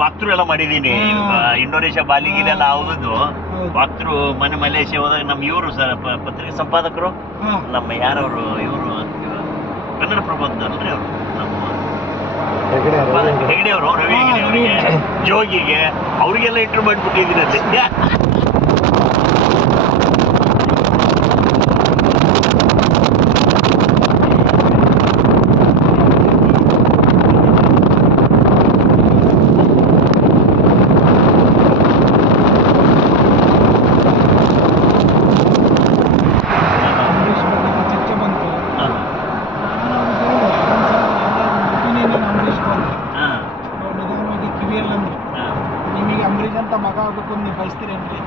ವಾಕ್ತೃ ಎಲ್ಲ ಮಾಡಿದೀನಿ. ಇಂಡೋನೇಷ್ಯಾ ಬಾಲಿಗಿಲೆಲ್ಲ ಆಗೋದು ವಾಕ್ತೃ. ಮನೆ ಮಲೇಷ್ಯಾ ಹೋದಾಗ ನಮ್ಮ ಇವರು ಸರ್ ಪತ್ರಿಕೆ ಸಂಪಾದಕರು, ನಮ್ಮ ಯಾರವರು ಇವರು ಕನ್ನಡ ಪ್ರಬಂಧಲ್ರಿ ಅವರು, ನಮ್ಮ ಹೆಗಡೆ ಅವರು, ರವಿ ಹೆಗಡೆ ಅವರಿಗೆ, ಜೋಗಿಗೆ, ಅವ್ರಿಗೆಲ್ಲ ಇಂಟರ್ವ್ಯೂ ಮಾಡಿಬಿಟ್ಟಿದ್ದೀನಿ ಅಲ್ಲಿ. ನಿಮಗೆ ಅಂಬರೀಷ್ ಅಂತ ಮಗ ಆಗ್ಬೇಕು ನೀವು ಬಯಸ್ತೀರೇನ್ರಿ?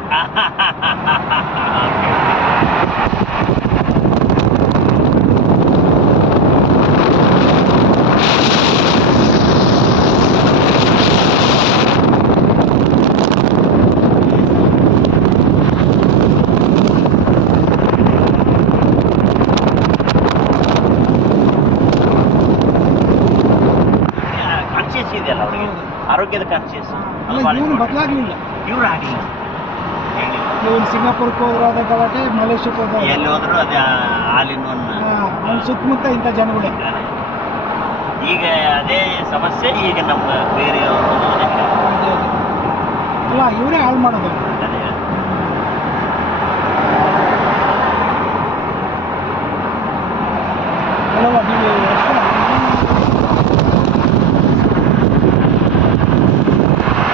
ಕಾನ್ಶಿಯಸ್ ಇದೆಯಲ್ಲ ಅವರಿಗೆ, ಆರೋಗ್ಯದ ಕಾನ್ಶಿಯಸ್. ಇವನು ಬದಲಾಗ್ಲಿಲ್ಲ, ಇವ್ರು ಆಗಲಿಲ್ಲ. ಇವನು ಸಿಂಗಾಪುರಕ್ಕೆ ಹೋದ್ರು ಅದೇ ಗಲಾಟೆ, ಮಲೇಷ್ಯಾಕ್ಕೆ ಹೋದ್ರು ಎಲ್ಲಿ ಹೋದ್ರು ಅದೇ ಹಾಲಿನ ಅವ್ನ ಸುತ್ತಮುತ್ತ ಇಂಥ ಜನಗಳೇ. ಈಗ ಅದೇ ಸಮಸ್ಯೆ ಈಗ ನಮ್ಮ ಬೇರೆ ಅಲ್ಲ, ಇವರೇ ಹಾಳು ಮಾಡೋದು. ಅಲ್ಲವ ನೀವು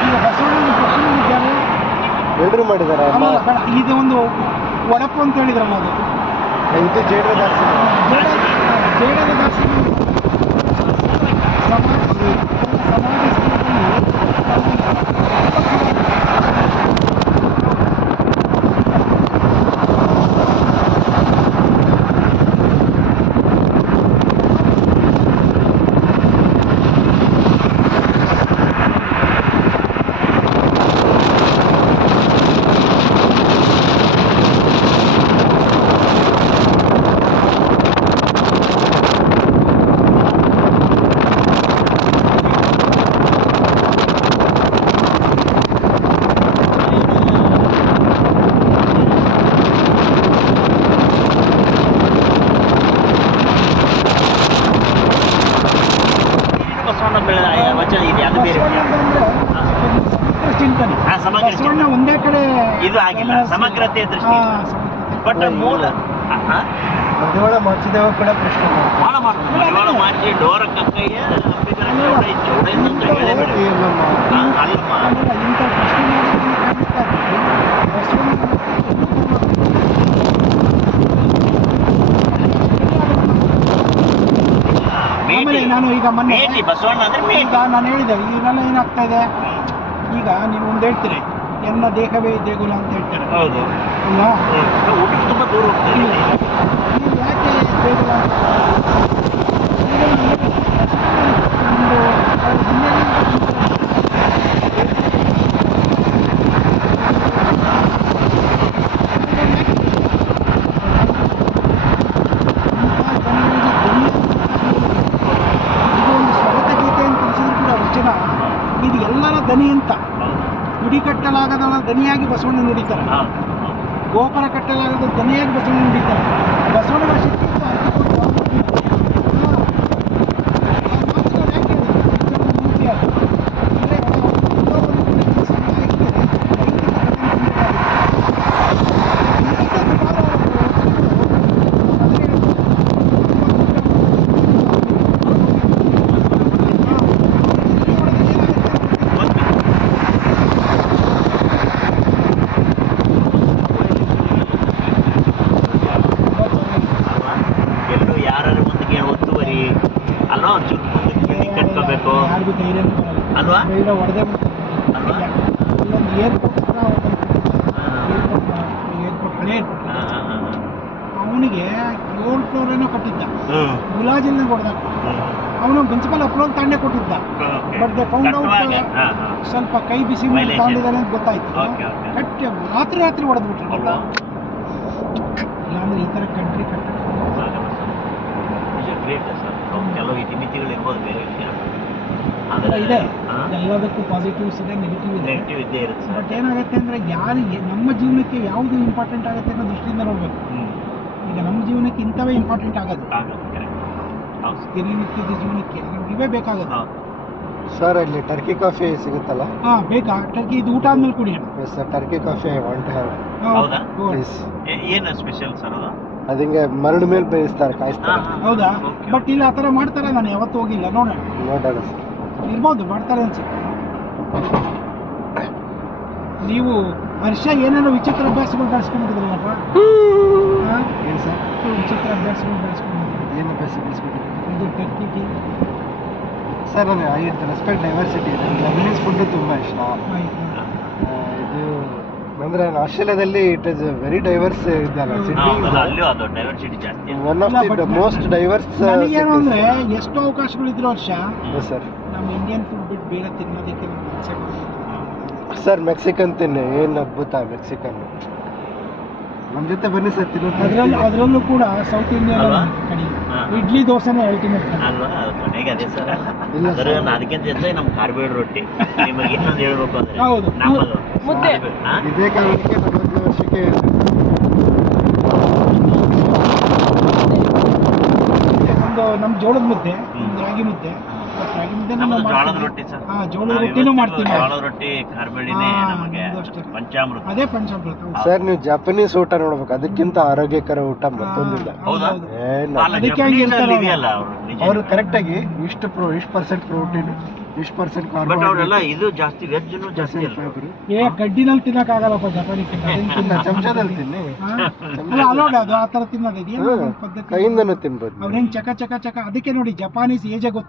ಈಗ ಬಸವಣ್ಣನ ಪ್ರಶ್ನೆ ಇದ್ದಾರೆ ಎಲ್ಲರೂ ಮಾಡಿದ್ದಾರೆ. ಇದು ಒಂದು ಒಡಪು ಅಂತ ಹೇಳಿದ್ರಲ್ಲ, ಅದು ಇದು ಜೇಡರ ದಾಸಿ, ಜೇಡರ ದಾಸಿ ಬಸವಣ್ಣ ಒಂದೇ ಕಡೆ ಇದು ಆಗಿಲ್ಲ, ಸಮಗ್ರತೆ ದೃಷ್ಟಿ. ಬಟ್ ಮೂಲ ಮಧುವಾಳ ಮಾಚಿದೇವ ಕೂಡ ಪ್ರಶ್ನೆ ಭಾಳ ಮಾಡ್ತಾರೆ. ಮಧುವಾಳ ಮಾಚಿ ಡೋರ ಕಕ್ಕಯ್ಯ ಅಲ್ಲಮ್ಮ ಇಂಥ ಪ್ರಶ್ನೆ ಆಮೇಲೆ ನಾನು ಈಗ ಮೊನ್ನೆ ಬಸವಣ್ಣ ಅಂದ್ರೆ ಈಗ ನಾನು ಹೇಳಿದೆ, ಈಗೆಲ್ಲ ಏನಾಗ್ತಾ ಇದೆ, ಈಗ ನೀವು ಒಂದು ಹೇಳ್ತೀರಿ ಎನ್ನ ದೇಹವೇ ದೇಗುಲ ಅಂತ ಹೇಳ್ತಾರೆ. ಹೌದು, ಅಲ್ವಾ? ಊಟಕ್ಕೆ ತುಂಬ ದೂರ ಹೋಗ್ತೀವಿ. ನೀವು ಯಾಕೆ ದೇಗುಲ ಇದು ಎಲ್ಲರ ದನಿ ಅಂತ. ಗುಡಿ ಕಟ್ಟಲಾಗದ ದನಿಯಾಗಿ ಬಸವಣ್ಣ ನುಡಿತಾರೆ, ಗೋಪುರ ಕಟ್ಟಲಾಗದ ದನಿಯಾಗಿ ಬಸವಣ್ಣ ನುಡಿತಾರೆ. ಬಸವಣ್ಣನ ಶಕ್ತಿ ಅಲ್ವಾ, ಚುಟ್ಟಿ ಕಟ್ಕೋಬೇಕು ಅಲ್ವಾ ಹೊಡೆದೇ ಅಲ್ವಾ. ಅವನಿಗೆ 7 ಫ್ಲೋರ್ ಏನೋ ಕೊಟ್ಟಿದ್ದ, ಮುಲಾಜಿಲ್ನ ಕೊಡ್ದ. ಅವನು ಪ್ರಿನ್ಸಿಪಲ್ ಅಪ್ರೂವಲ್ ತಾಂಡೆ ಕೊಟ್ಟಿದ್ದ. ಬಟ್ ದೇ ಫೌಂಡ್ ಔಟ್ ಸ್ವಲ್ಪ ಕೈ ಬಿಸಿ ತಾಂಡಿದಾರೆ ಅಂತ ಗೊತ್ತಾಯ್ತು. ಕಟ್ಟಿ ರಾತ್ರಿ ಹೊಡೆದ್ಬಿಟ್ರು. ಇಲ್ಲಾಂದ್ರೆ ಈ ಥರ ಕಂಟ್ರಿ ಕಟ್ಟ ಕೆಲವು ಇತಿಮಿತಿಗಳಿರ್ಬೋದು ಬೇರೆ ವಿಷಯ. ಇದೆ, ಎಲ್ಲದಕ್ಕೂ ಪಾಸಿಟಿವ್ಸ್ ಇದೆ, ನೆಗೆಟಿವ್ ಇದೆ. ನೆಗೆಟಿವ್ ಇದ್ದೇ ಇರುತ್ತೆ ಸರ್. ಬಟ್ ಏನಾಗುತ್ತೆ ಅಂದರೆ ಯಾರಿಗೆ ನಮ್ಮ ಜೀವನಕ್ಕೆ ಯಾವುದು ಇಂಪಾರ್ಟೆಂಟ್ ಆಗುತ್ತೆ ಅನ್ನೋ ದೃಷ್ಟಿಯಿಂದ ನೋಡಬೇಕು. ಈಗ ನಮ್ಮ ಜೀವನಕ್ಕೆ ಇಂಥವೇ ಇಂಪಾರ್ಟೆಂಟ್ ಆಗೋದು, ದಿನನಿತ್ಯದ ಜೀವನಕ್ಕೆ ನಮ್ಗೆ ಇವೇ ಬೇಕಾಗೋದು. ಸರ್ ಅಲ್ಲಿ ಟರ್ಕಿ ಕಾಫಿ ಸಿಗುತ್ತಲ್ಲ? ಹಾಂ ಬೇಕಾ? ಟರ್ಕಿ ಇದು ಊಟ ಆದ್ಮೇಲೆ ಕುಡಿಯೋಣ. Yes sir, Turkey coffee I want have ಹೌದಾ? ಪ್ಲೀಸ್. ಏನು ಸ್ಪೆಷಲ್ ಸರ್ ಅದು? ಅದು ಹಿಂಗೆ ಮರಳು ಮೇಲೆ ಬೇಯಿಸ್ತಾರೆ, ಕಾಯಿಸ್ತಾರೆ. ಹೌದಾ? ಬಟ್ ಇಲ್ಲಿ ಆ ಥರ ಮಾಡ್ತಾರೆ, ನಾನು ಯಾವತ್ತೂ ಹೋಗಿಲ್ಲ, ನೋಡೋಣ. ನೋಡೋಣ ಸರ್. ಇರ್ಬೋದು, ಮಾಡ್ತಾರೆ ಅನ್ಸುತ್ತೆ. ನೀವು ಹರ್ಷ ಏನೇನೋ ವಿಚಿತ್ರ ಅಭ್ಯಾಸಗಳು ಬೆಳೆಸ್ಕೊಂಡ್ಬಿಟ್ಟಿದ್ರಲ್ಲಪ್ಪ? ಏನು ಸರ್? ವಿಚಿತ್ರ ಅಭ್ಯಾಸಗಳು ಬೆಳೆಸ್ಕೊಂಡ್ಬಿಟ್ಟಿದ್ರು. ಏನು ಬೇಯಿಸ್ಬಿಟ್ಟು ಇದು ಟರ್ಕಿ ಟೀ. ಸರ್ ನನಗೆ ಐ ರೆಸ್ಪೆಕ್ಟ್ ಡೈವರ್ಸಿಟಿ ಇದೆ. ಲಬನೀಸ್ ಫುಡ್ ತುಂಬ ಇಷ್ಟ. ಆಯ್ತು. ಇದು ಅಂದರೆ ಆಸ್ಟ್ರೇಲಿಯಾದಲ್ಲಿ ಇಟ್ ಇಸ್ ವೆರಿ ಡೈವರ್ಸ್ ಇದೆಯಲ್ಲ ಸಿಟಿ. ಅಲ್ಲೂ ಅದು ಡೈವರ್ಸಿಟಿ ಜಾಸ್ತಿ. One of the most diverse. ನನಗೇನು ಅಂದರೆ ಎಷ್ಟು ಅವಕಾಶಗಳಿದ್ರು ವರ್ಷ ಸರ್ ನಮ್ಮ ಇಂಡಿಯನ್ ಫುಡ್ ಬಿಟ್ಟು ಬೇರೆ ತಿನ್ನೋದಕ್ಕೆ ನಮ್ಗೆ ಆಸೆ ಬರ್ತದೆ. ಸರ್ ಮೆಕ್ಸಿಕನ್ ತಿನ್ನಿ, ಏನು ಅದ್ಭುತ ಮೆಕ್ಸಿಕನ್. ನಮ್ಮ ಜೊತೆ ಬನ್ನಿ ಸರ್ ತಿನ್ನೋದು. ಅದರಲ್ಲೂ ಕೂಡ ಸೌತ್ ಇಂಡಿಯನ್ ಕಡೆ ಇಡ್ಲಿ ದೋಸೆನೇ ಅಲ್ಟಿಮೇಟ್. ಅಲ್ವಾ? ಅದು ಕೊನೆಗೆ ಅದೇ ಸರ್. ಇಲ್ಲ ಅದರ ಅದಕ್ಕಿಂತ ಹೆಚ್ಚಾಗಿ ನಮ್ಮ ಕಾರ್ಬೇಡ್ ರೊಟ್ಟಿ. ನಿಮಗೆ ಇನ್ನೊಂದು ಹೇಳ್ಬೇಕು ಅಂದ್ರೆ ಹೌದು. ನಮ್ಮದು ಮುದ್ದೆ. ಇದೇ ಕಾರಣಕ್ಕೆ 40 ವರ್ಷಕ್ಕೆ ಒಂದು ನಮ್ಮ ಜೋಳದ ಮುದ್ದೆ, ಒಂದು ರಾಗಿ ಮುದ್ದೆ. ರಾಗಿ ಮುದ್ದೆ ನಮ್ಮದು ಜೋಳದ ರೊಟ್ಟಿ ಸರ್. ಜೋಳದ ರೊಟ್ಟಿನೂ ಮಾಡ್ತೀವಿ. ಜೋಳದ ರೊಟ್ಟಿ ಕಾರ್ಬೇಡಿನೇ ನಮಗೆ ಪಂಚಾಮೃತ. ಅದೇ ಪಂಚಾಮೃತ. ಸರ್ ನೀವು ಜಪಾನೀಸ್ ಊಟ ನೋಡ್ಬೇಕು, ಅದಕ್ಕಿಂತ ಆರೋಗ್ಯಕರ ಊಟ ಮತ್ತೊಂದಿಲ್ಲ. ಹೌದಾ? ಏನು ಅದಕ್ಕೆ ಹಂಗೆ ಇರ್ತಾರೆ ಇದೆಯಲ್ಲ ಅವರು ನಿಜ. ಅವರು ಕರೆಕ್ಟಾಗಿ ಇಷ್ಟು ಪರ್ಸೆಂಟ್ ಪ್ರೋಟೀನ್, ಇಷ್ಟು ಪರ್ಸೆಂಟ್ ಬಟ್ ಅವರೆಲ್ಲ ಇದು ಜಾಸ್ತಿ ವೆಜ್ನು ಜಾಸ್ತಿ ಅಲ್ಲ. ಗಡ್ಡಿನಲ್ಲಿ ತಿನ್ನಕ್ಕಾಗಲ್ಲಪ್ಪ ಜಪಾನಿಗೆ. ಚಮಚದಲ್ಲಿ ತಿನ್ನಿ. ಅಲ್ಲ ಅಲೋಡ್ ಅದು ಆ ಥರ ತಿನ್ನೋದು ಇದೆಯಾ ಪದ್ಧತಿ? ಕೈಯಿಂದನೂ ತಿನ್ಬೋದು. ಅವ್ರೇನು ಚಕ ಚಕ ಚಕ. ಅದಕ್ಕೆ ನೋಡಿ ಜಪಾನೀಸ್ ಏಜೆ ಗೊತ್ತಾಗ